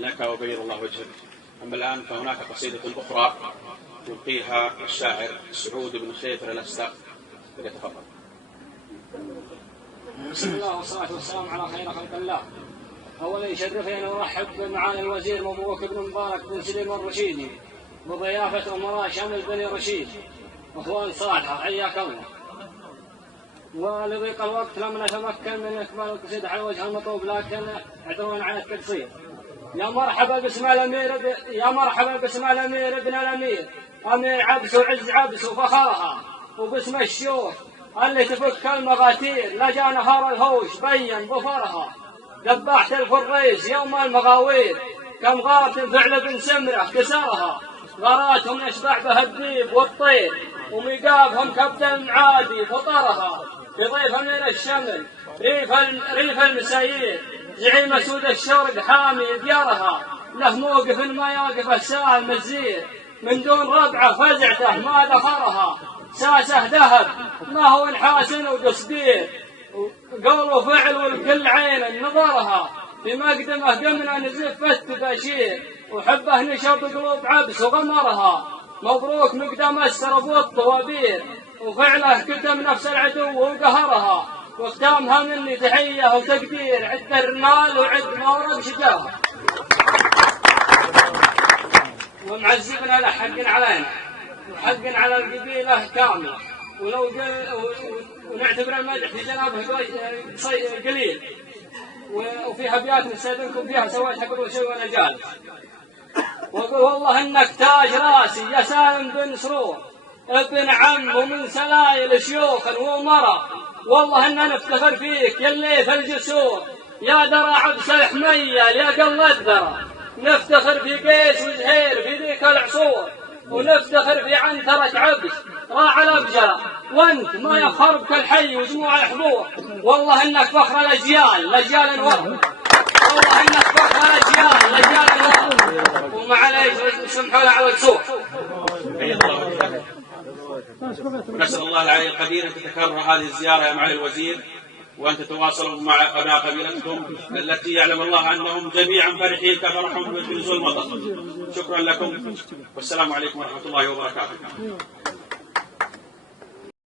لك وبين الله وجهك. أما الآن فهناك قصيدة أخرى يلقيها الشاعر سعود بن خيثر الأستاق، فليتفضل. بسم الله والصلاة والسلام على خير خلق الله. أولا يشرفني ونرحب بمعالي الوزير مبروك بن مبارك بن سليم الرشيدي بضيافة أمراء شمل بني رشيد أخوان صالحة، حياك الله. ولضيق الوقت لم نتمكن من إكمال القصيدة على وجه المطلوب، لكن اعتذرون عن التقصير. يا مرحبا باسم الأمير ابن الأمير أمير عبس وعز عبس وفخرها، وباسم الشيوخ اللي تفك المغاتير لجا نهار الهوش بين ظفرها. ذبحت الفريس يوم المغاوير كم غارت فعل بن سمرة كسرها. غراتهم يشبع بها الديب والطير وميقافهم كبد المعادي فطرها. بضيف أمير الشمل ريف المسايير زعيم سود الشرق حامي ديارها. له موقف ما يوقف السائل مزير من دون ربعه فزعته ما ذخرها. ساسه ذهب ما هو الحاسن وقصدير قول وفعل والكل عين نظرها. في مقدمه قمنا نزف التباشير وحبه نشط قلوب عبس وغمرها. مبروك مقدم السرب والطوابير وفعله كتم نفس العدو وقهرها. واختامها مني تحيه وتقدير عد الرمال وعد ما ورد شجاها. ومعزبنا له حق علينا وحق على القبيله كامله، ونعتبر المدح في جنابه قليل. وفي ابيات نستاذنكم فيها سويتها قبل شوي وانا جالس. وقل والله انك تاج راسي يا سالم بن سرور ابن عم ومن سلايل شيوخ ومرى. والله اننا نفتخر فيك يا الليث الجسور يا درى عبس الحميل يا قل الذرى. نفتخر في قيس وزهير في ذيك العصور ونفتخر في عنترة عبس راعى الأبجرة. وانت ما يفخر بك الحي وجموع الحضور. والله انك فخر الأجيال ورا. والله انك فخر الأجيال ورا. ومعليش سمحوا له على الكسور. نسأل الله العلي القدير أن تتكرر هذه الزيارة يا معالي الوزير، وأن تتواصلوا مع أبناء قبيلتكم التي يعلم الله أنهم جميعا فرحين كفرحهم بنزول المطر. شكرا لكم والسلام عليكم ورحمة الله وبركاته.